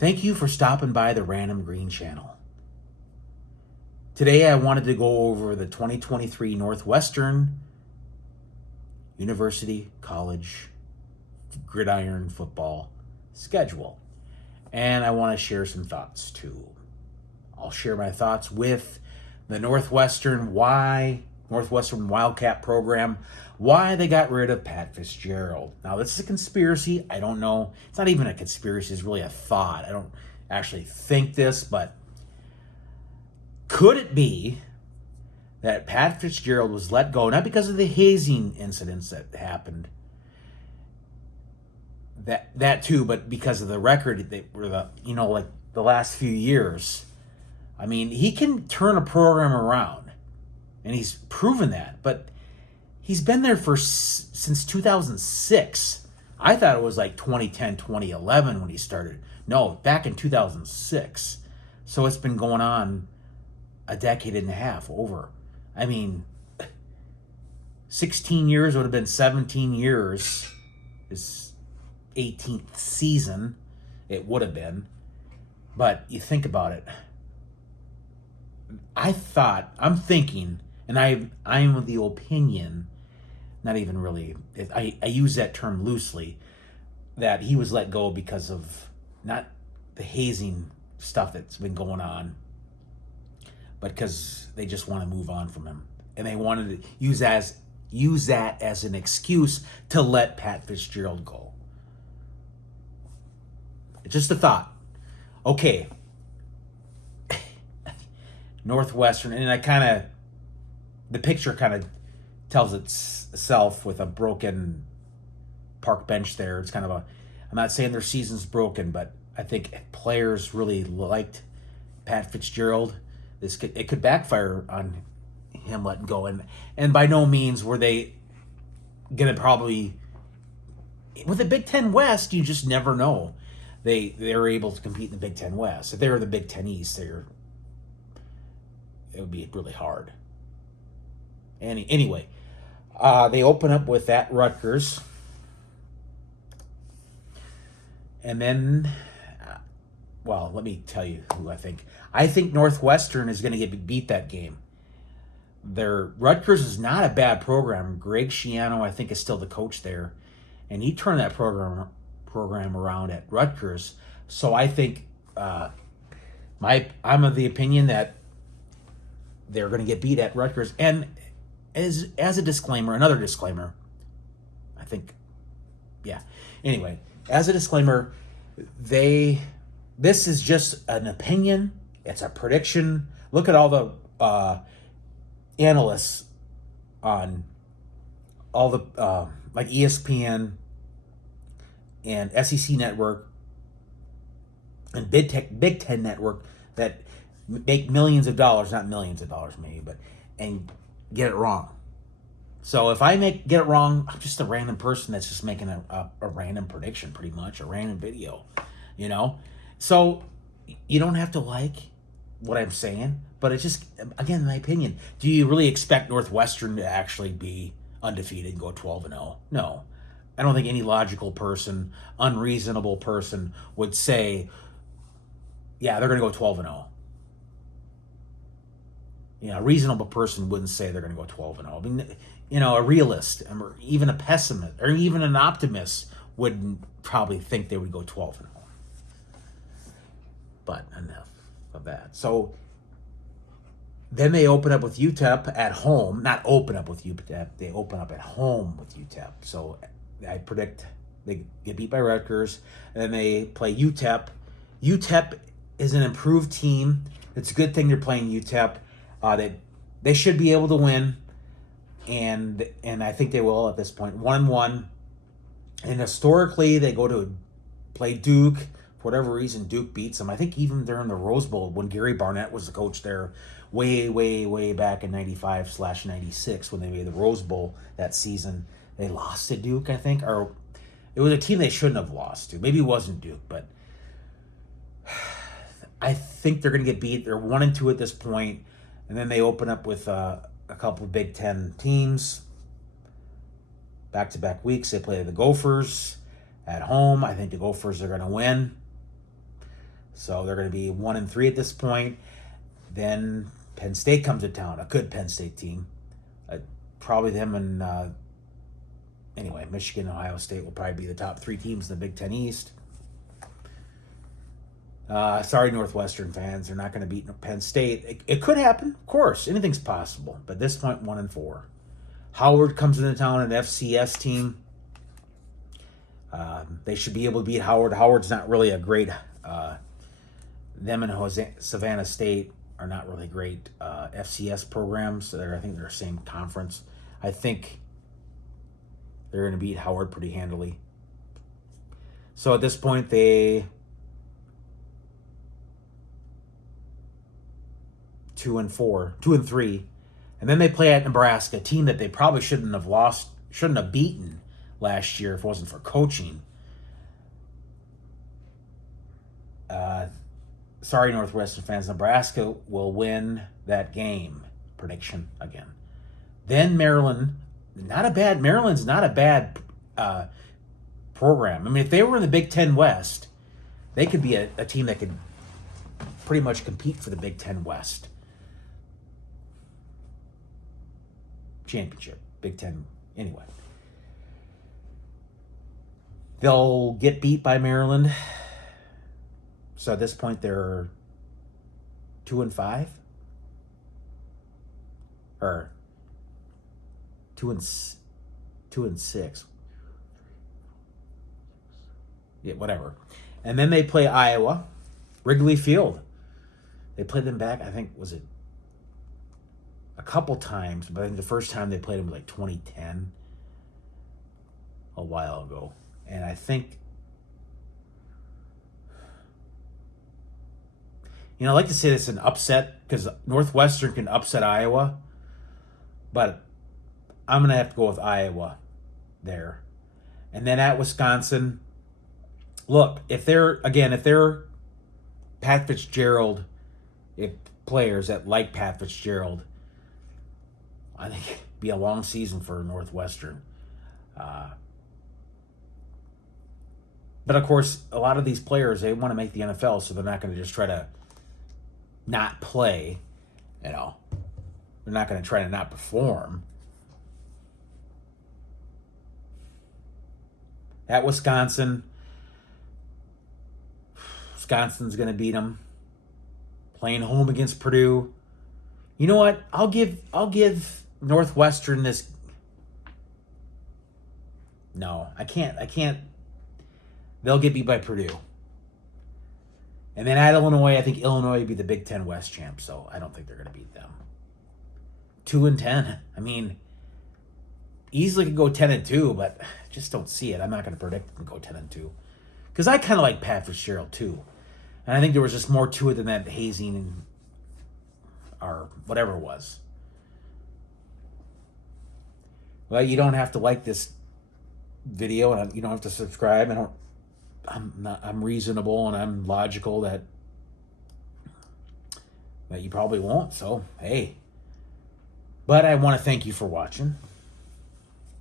Thank you for stopping by the Random Green Channel. Today I wanted to go over the 2023 Northwestern University College Gridiron football schedule. And I want to share some thoughts too. I'll share my thoughts with the Northwestern Wildcat program, why they got rid of Pat Fitzgerald. Now, this is a conspiracy. I don't know. It's not even a conspiracy. It's really a thought. I don't actually think this, but could it be that Pat Fitzgerald was let go, not because of the hazing incidents that happened, that too, but because of the record they were like the last few years. I mean, he can turn a program around, and he's proven that, but he's been there since 2006. I thought it was like 2010, 2011 when he started. No, back in 2006. So it's been going on a decade and a half over. I mean, 16 years would have been 17 years. His 18th season, it would have been. But you think about it. I'm thinking, and I am of the opinion, not even really, I use that term loosely, that he was let go because of not the hazing stuff that's been going on, but because they just want to move on from him. And they wanted to use that as an excuse to let Pat Fitzgerald go. It's just a thought. Okay. Northwestern, and the picture kind of tells itself with a broken park bench there. It's kind of I'm not saying their season's broken, but I think players really liked Pat Fitzgerald. It could backfire on him letting go, and by no means were they gonna probably, with the Big Ten West, you just never know. They're able to compete in the Big Ten West. If they were the Big Ten East, it would be really hard. Anyway, they open up with that Rutgers. And then, let me tell you who I think. I think Northwestern is going to beat that game. Rutgers is not a bad program. Greg Schiano, I think, is still the coach there. And he turned that program around at Rutgers. So I think I'm of the opinion that they're going to get beat at Rutgers. And as a disclaimer, another disclaimer, I think, yeah. Anyway, as a disclaimer, this is just an opinion. It's a prediction. Look at all the analysts on all the like ESPN and SEC Network and Big Ten Network that make millions of dollars, not millions of dollars maybe, and get it wrong. So if I get it wrong, I'm just a random person that's just making a random prediction, pretty much, a random video, So you don't have to like what I'm saying, but it's just, again, my opinion. Do you really expect Northwestern to actually be undefeated and go 12-0? No. I don't think any logical person, unreasonable person would say, yeah, they're going to go 12-0. A reasonable person wouldn't say they're going to go 12-0. I mean, a realist, or even a pessimist, or even an optimist wouldn't probably think they would go 12-0. But enough of that. So then they open up with UTEP at home. Not open up with UTEP. They open up at home with UTEP. So I predict they get beat by Rutgers. And then they play UTEP. UTEP is an improved team. It's a good thing they're playing UTEP. They should be able to win, and I think they will at this point. 1-1, and historically they go to play Duke. For whatever reason, Duke beats them. I think even during the Rose Bowl when Gary Barnett was the coach there, way back in 95/96 when they made the Rose Bowl that season, they lost to Duke, I think, or it was a team they shouldn't have lost to. Maybe it wasn't Duke, but I think they're going to get beat. They're 1-2 at this point. And then they open up with a couple of Big Ten teams. Back-to-back weeks, they play the Gophers at home. I think the Gophers are going to win. So they're going to be 1-3 at this point. Then Penn State comes to town, a good Penn State team. Probably them and anyway, Michigan and Ohio State will probably be the top 3 teams in the Big Ten East. Sorry, Northwestern fans, they're not going to beat Penn State. It could happen, of course. Anything's possible. But at this point, 1-4. Howard comes into town, an FCS team. They should be able to beat Howard. Howard's not really a great. Them and Savannah State are not really great FCS programs. So I think they're the same conference. I think they're going to beat Howard pretty handily. So at this point, they 2-3, and then they play at Nebraska, a team that they probably shouldn't have beaten last year if it wasn't for coaching. Sorry, Northwestern fans, Nebraska will win that game. Prediction again. Then Maryland's not a bad program. I mean, if they were in the Big Ten West, they could be a team that could pretty much compete for the Big Ten West championship. Big Ten, anyway. They'll get beat by Maryland. So at this point, they're 2-5, or 2-6. Yeah, whatever. And then they play Iowa, Wrigley Field. They played them back, I think, was it a couple times, but I think the first time they played them was like 2010, a while ago. And I think, I like to say this an upset because Northwestern can upset Iowa, but I'm going to have to go with Iowa there. And then at Wisconsin, look, if they're Pat Fitzgerald, if players that like Pat Fitzgerald, I think it'd be a long season for Northwestern. But of course, a lot of these players, they want to make the NFL, so they're not going to just try to not play. They're not going to try to not perform. At Wisconsin's going to beat them. Playing home against Purdue. You know what? I'll give Northwestern this. No, I can't. They'll get beat by Purdue. And then at Illinois, I think Illinois would be the Big Ten West champ, so I don't think they're going to beat them. 2-10. I mean, easily could go 10-2, but just don't see it. I'm not going to predict them to go 10-2. Because I kind of like Pat Fitzgerald, too. And I think there was just more to it than that hazing or whatever it was. Well, you don't have to like this video, and you don't have to subscribe. I'm reasonable and I'm logical that you probably won't. So, hey. But I want to thank you for watching.